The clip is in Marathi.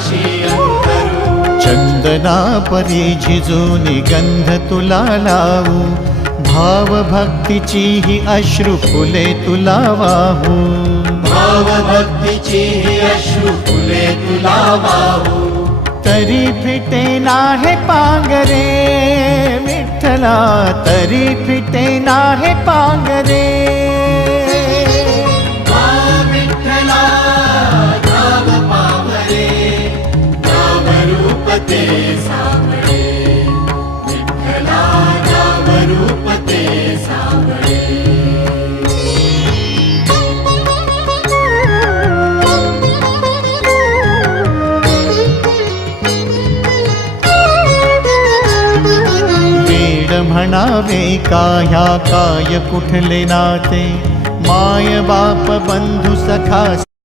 पाशी अंतरू। चंदना परी झिजूनी गंध तुला लावू, भाव भक्तीची ही अश्रु फुले तुला वाहू। भाव भक्तीची ही अश्रु फुले तुला वाहू। तरी फिटे नाहे पांगरे विठ्ठला, तरी फिटे नाहे पांगरे। विठ्ठला नाम पावरे, नाम रूप ते सावळे। विठ्ठला नाम रूप ते सावळे। म्हणावे का ह्या काय कुठले नाते, माय बाप बंधू सखा